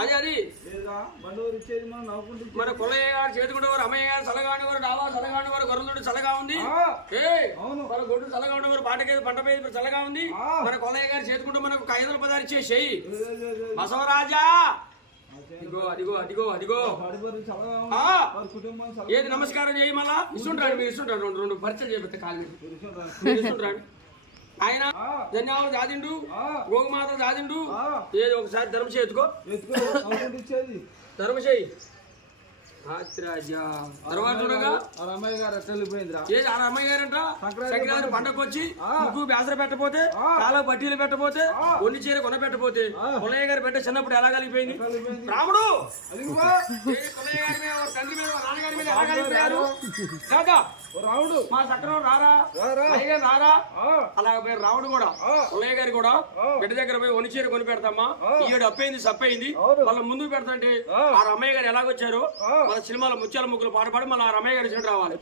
అది అది మన కొల్లయ్య గారు చేతుకుంటే వారు అమ్మయ్య గారు చల్లగాని వారు డాబా చల్లగాని వారు గొర్రెలు చల్లగా ఉంది మన గొడ్డు చల్లగా ఉండే వారు పాటకేది పంట పేరు చల్లగా ఉంది మన కొల్లయ్య గారు చేతుకుంటే మనకు 500 పదాలు ఇచ్చేసేయి బసవరాజా అదిగో అదిగో అదిగో అదిగో ఏది నమస్కారం చేయి మళ్ళా ఇస్తుంటాడు మీరు ఇస్తుంటాడు రెండు పరిచయం చేపిస్తే కాలు మీరు ఇస్తుంటాడు ఆయన ధన్యవాదాలు జాదిండు గోగుమాత జాదిండు ఏది ఒకసారి ధర్మ చేతుకో ధర్మ చేయి తర్వాత అమ్మాయి గారు వెళ్ళిపోయిందిరా ఏది ఆ అమ్మాయి గారంట సంక్రాంతి పండగ వచ్చి ముగ్గు బేసర పెట్టపోతే కాల బట్టీలు పెట్టపోతే ఒండి చీర కొన పెట్టపోతే కొలయ్య గారు పెట్టే చిన్నప్పుడు ఎలా కలిగిపోయింది రాముడు కొలయ్య గారి మీద తండ్రి మీద నాన్నగారి మీద ఎలా కలిగిపోయారు కాదా రావుడు మా సక్రం రారా రారా అలాగ పేరు రావుడు కూడా కొలయ్య గారి కూడా బిడ్డ దగ్గర పోయి ఒని చీర కొని పెడతామా ఈడు అప్పయింది సప్పయింది వాళ్ళ ముందుకు పెడతాంటే ఆ రమయ్య గారు ఎలాగొచ్చారు మన సినిమాలో ముత్యాల ముగ్గులు పాట పాడి మళ్ళీ ఆ రమయ్య గారి రావాలి